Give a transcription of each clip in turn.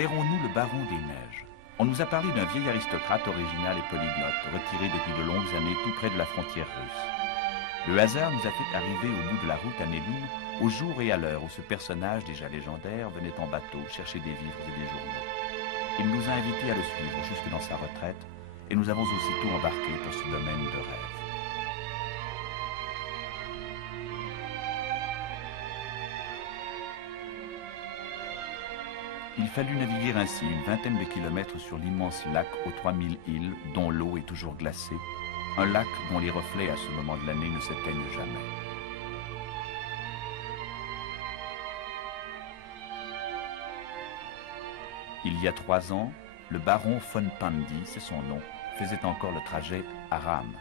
Verrons-nous le baron des neiges? On nous a parlé d'un vieil aristocrate original et polyglotte, retiré depuis de longues années tout près de la frontière russe. Le hasard nous a fait arriver au bout de la route à Méline, au jour et à l'heure où ce personnage déjà légendaire venait en bateau chercher des vivres et des journaux. Il nous a invités à le suivre jusque dans sa retraite, et nous avons aussitôt embarqué pour ce domaine de rêve. Il fallut naviguer ainsi une vingtaine de kilomètres sur l'immense lac aux 3000 îles, dont l'eau est toujours glacée, un lac dont les reflets à ce moment de l'année ne s'éteignent jamais. Il y a 3 ans, le baron von Pandy, c'est son nom, faisait encore le trajet à Rame.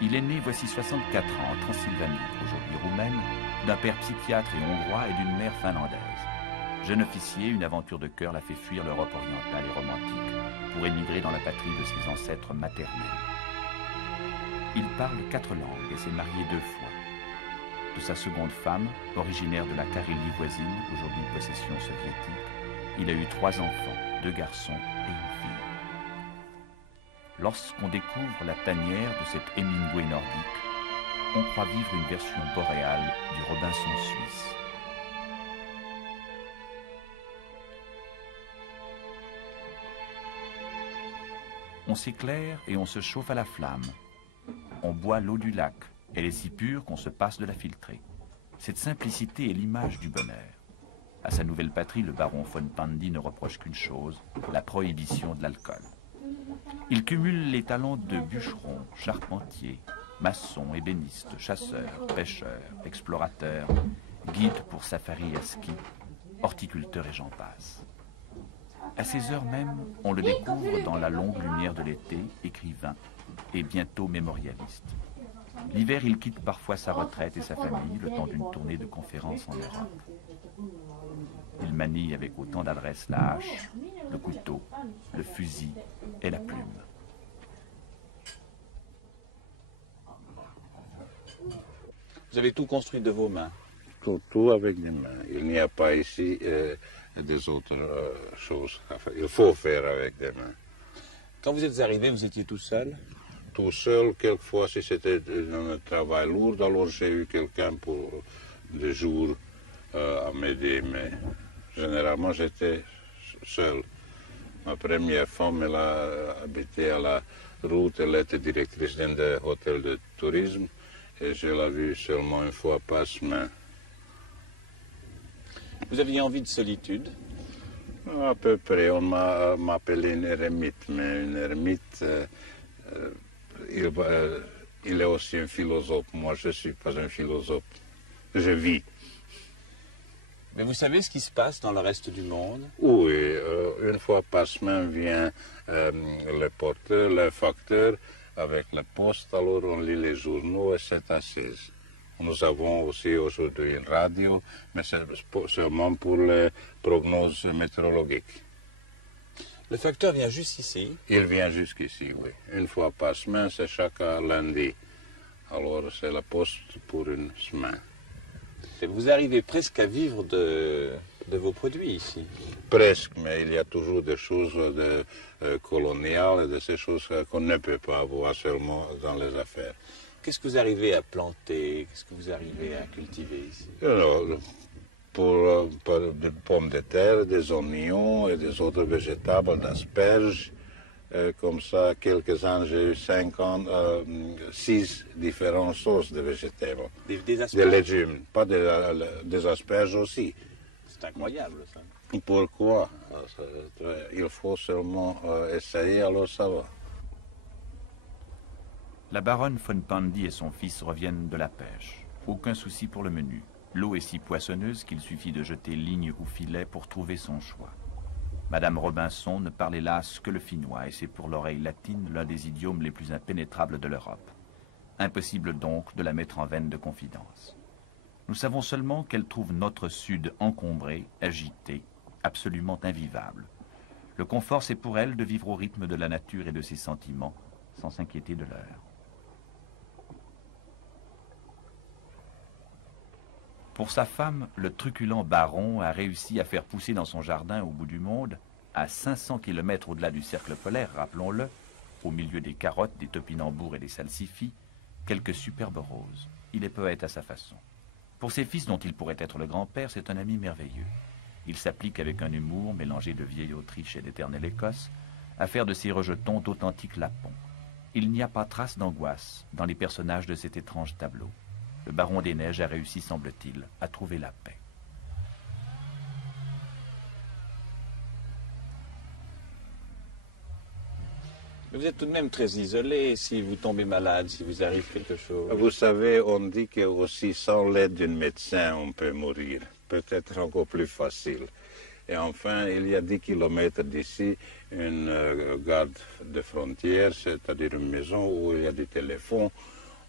Il est né voici 64 ans en Transylvanie, aujourd'hui roumaine, d'un père psychiatre et hongrois et d'une mère finlandaise. Jeune officier, une aventure de cœur l'a fait fuir l'Europe orientale et romantique pour émigrer dans la patrie de ses ancêtres maternels. Il parle 4 langues et s'est marié 2 fois. De sa seconde femme, originaire de la Carélie voisine, aujourd'hui possession soviétique, il a eu 3 enfants, 2 garçons et une fille. Lorsqu'on découvre la tanière de cet Hemingway nordique, on croit vivre une version boréale du Robinson suisse. On s'éclaire et on se chauffe à la flamme. On boit l'eau du lac. Elle est si pure qu'on se passe de la filtrer. Cette simplicité est l'image du bonheur. À sa nouvelle patrie, le baron von Pandy ne reproche qu'une chose, la prohibition de l'alcool. Il cumule les talents de bûcheron, charpentier, maçon, ébéniste, chasseur, pêcheur, explorateur, guide pour safari à ski, horticulteur et j'en passe. À ces heures même, on le découvre dans la longue lumière de l'été, écrivain et bientôt mémorialiste. L'hiver, il quitte parfois sa retraite et sa famille le temps d'une tournée de conférences en Europe. Il manie avec autant d'adresse la hache, le couteau, le fusil et la plume. Vous avez tout construit de vos mains? Tout avec des mains. Il n'y a pas ici des autres choses à faire. Il faut faire avec des mains. Quand vous êtes arrivé, vous étiez tout seul? Tout seul, quelquefois, si c'était un travail lourd, alors j'ai eu quelqu'un pour des jours à m'aider, mais généralement j'étais seul. Ma première femme, elle a habité à la route, elle était directrice d'un hôtel de tourisme et je l'ai vue seulement une fois par semaine. Vous aviez envie de solitude? À peu près, on m'a appelé une ermite, mais une ermite, il est aussi un philosophe. Moi, je ne suis pas un philosophe. Je vis. Mais vous savez ce qui se passe dans le reste du monde? Oui, une fois par semaine vient le porteur, le facteur avec la poste, alors on lit les journaux et c'est assez. Nous avons aussi aujourd'hui une radio, mais c'est seulement pour les prognoses météorologiques. Le facteur vient jusqu'ici? Il vient jusqu'ici, oui. Une fois par semaine, c'est chaque lundi. Alors c'est la poste pour une semaine. Et vous arrivez presque à vivre de vos produits ici? Presque, mais il y a toujours des choses coloniales et de ces choses qu'on ne peut pas avoir seulement dans les affaires. Qu'est-ce que vous arrivez à planter? Qu'est-ce que vous arrivez à cultiver ici? Alors, pour des pommes de terre, des oignons et des autres végétables, d'asperges. Comme ça, quelques ans, j'ai eu 6 différentes sauces de végétables. Des asperges? Des légumes, pas des asperges aussi. C'est incroyable, ça. Pourquoi? Il faut seulement essayer, alors ça va. La baronne von Pandy et son fils reviennent de la pêche. Aucun souci pour le menu. L'eau est si poissonneuse qu'il suffit de jeter ligne ou filet pour trouver son choix. Madame Robinson ne parle hélas que le finnois et c'est pour l'oreille latine l'un des idiomes les plus impénétrables de l'Europe. Impossible donc de la mettre en veine de confidence. Nous savons seulement qu'elle trouve notre sud encombré, agité, absolument invivable. Le confort, c'est pour elle de vivre au rythme de la nature et de ses sentiments, sans s'inquiéter de l'heure. Pour sa femme, le truculent baron a réussi à faire pousser dans son jardin au bout du monde, à 500 km au-delà du cercle polaire, rappelons-le, au milieu des carottes, des topinambours et des salsifis, quelques superbes roses. Il est poète à sa façon. Pour ses fils dont il pourrait être le grand-père, c'est un ami merveilleux. Il s'applique avec un humour mélangé de vieille Autriche et d'éternelle Écosse à faire de ces rejetons d'authentiques lapons. Il n'y a pas trace d'angoisse dans les personnages de cet étrange tableau. Le baron des neiges a réussi, semble-t-il, à trouver la paix. Mais vous êtes tout de même très isolé. Si vous tombez malade, si vous arrive quelque chose. Vous savez, on dit que aussi sans l'aide d'un médecin, on peut mourir. Peut-être encore plus facile. Et enfin, il y a 10 kilomètres d'ici, une garde de frontière, c'est-à-dire une maison où il y a des téléphones.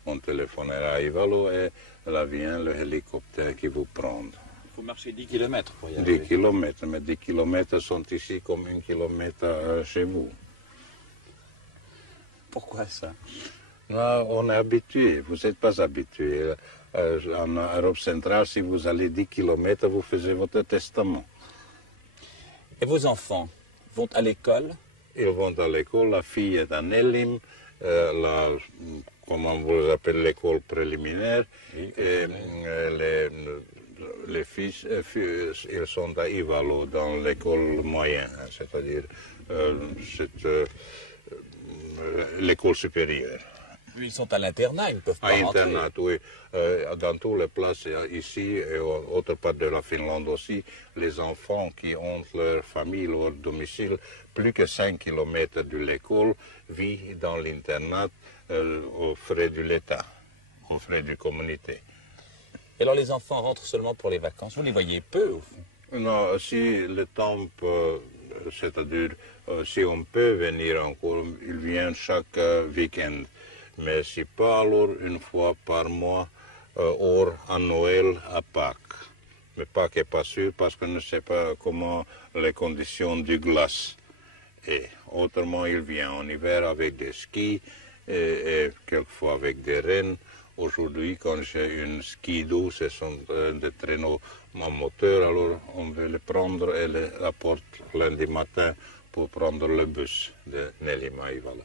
On téléphonera à Ivalo et là vient le hélicoptère qui vous prend. Il faut marcher 10 kilomètres pour y aller. 10 kilomètres, mais 10 kilomètres sont ici comme 1 kilomètre chez vous. Pourquoi ça? Non, on est habitué, vous n'êtes pas habitué. En Europe centrale, si vous allez 10 kilomètres, vous faites votre testament. Et vos enfants vont à l'école? Ils vont à l'école, la fille est à Nelim, comment vous appelez l'école préliminaire, Oui, et les fils, ils sont à Ivalo, dans l'école moyenne, c'est-à-dire l'école supérieure. Ils sont à l'internat, ils ne peuvent pas À rentrer. internat, oui. Dans toutes les places ici et autre part de la Finlande aussi, les enfants qui ont leur famille, leur domicile, plus que 5 kilomètres de l'école, vivent dans l'internat aux frais de l'État, aux frais de la communauté. Et alors les enfants rentrent seulement pour les vacances. Vous les voyez peu, au fond. Non, si le temps peut, c'est-à-dire si on peut venir encore, ils viennent chaque week-end. Mais si pas, alors une fois par mois, hors à Noël, à Pâques. Mais Pâques n'est pas sûr parce qu'on ne sait pas comment les conditions du glace. Et autrement, il vient en hiver avec des skis et quelquefois avec des rennes. Aujourd'hui, quand j'ai une ski d'eau, ce sont des traîneaux en moteur, alors on veut les prendre et les apporter lundi matin pour prendre le bus de Nelima-Ivala.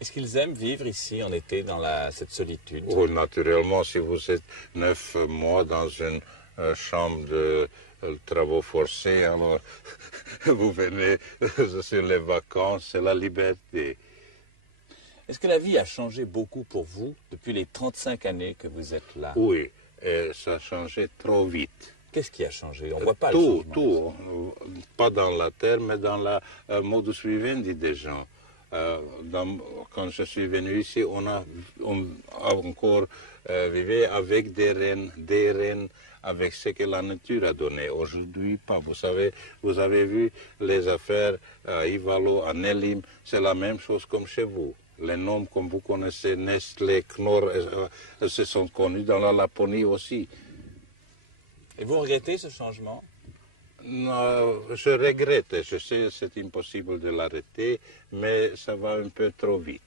Est-ce qu'ils aiment vivre ici en été dans cette solitude? Oh, naturellement, si vous êtes 9 mois dans une chambre de travaux forcés, alors vous venez sur les vacances, c'est la liberté. Est-ce que la vie a changé beaucoup pour vous depuis les 35 années que vous êtes là? Oui, et ça a changé trop vite. Qu'est-ce qui a changé? On ne voit pas Tout, le changement. tout, pas dans la terre, mais dans la modus vivendi des gens. Quand je suis venu ici, on a encore vécu avec des rennes, avec ce que la nature a donné. Aujourd'hui, pas. Vous savez, vous avez vu les affaires à Ivalo, à Nelim, c'est la même chose comme chez vous. Les noms, comme vous connaissez, Nestlé, Knorr, se sont connus dans la Laponie aussi. Et vous regrettez ce changement? Non, je regrette. Je sais que c'est impossible de l'arrêter, mais ça va un peu trop vite.